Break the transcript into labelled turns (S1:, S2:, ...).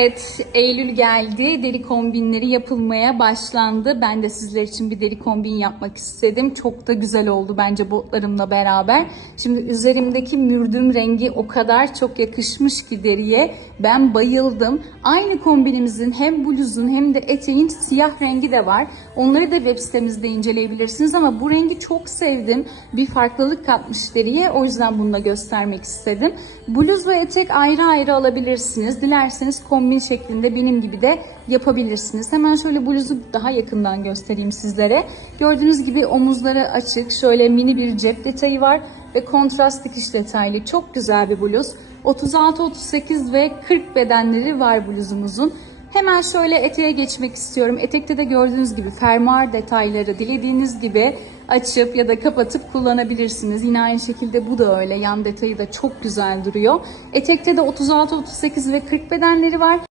S1: Evet, Eylül geldi. Deri kombinleri yapılmaya başlandı. Ben de sizler için bir deri kombin yapmak istedim. Çok da güzel oldu bence botlarımla beraber. Şimdi üzerimdeki mürdüm rengi o kadar çok yakışmış ki deriye. Ben bayıldım. Aynı kombinimizin hem bluzun hem de eteğin siyah rengi de var. Onları da web sitemizde inceleyebilirsiniz ama bu rengi çok sevdim. Bir farklılık katmış deriye. O yüzden bunu da göstermek istedim. Bluz ve etek ayrı ayrı alabilirsiniz. Dilerseniz kombin şeklinde benim gibi de yapabilirsiniz. Hemen şöyle bluzu daha yakından göstereyim sizlere. Gördüğünüz gibi omuzları açık. Şöyle mini bir cep detayı var ve kontrast dikiş detaylı. Çok güzel bir bluz. 36, 38 ve 40 bedenleri var bluzumuzun. Hemen şöyle eteğe geçmek istiyorum. Etekte de gördüğünüz gibi fermuar detayları dilediğiniz gibi açıp ya da kapatıp kullanabilirsiniz. Yine aynı şekilde bu da öyle. Yan detayı da çok güzel duruyor. Etekte de 36, 38 ve 40 bedenleri var.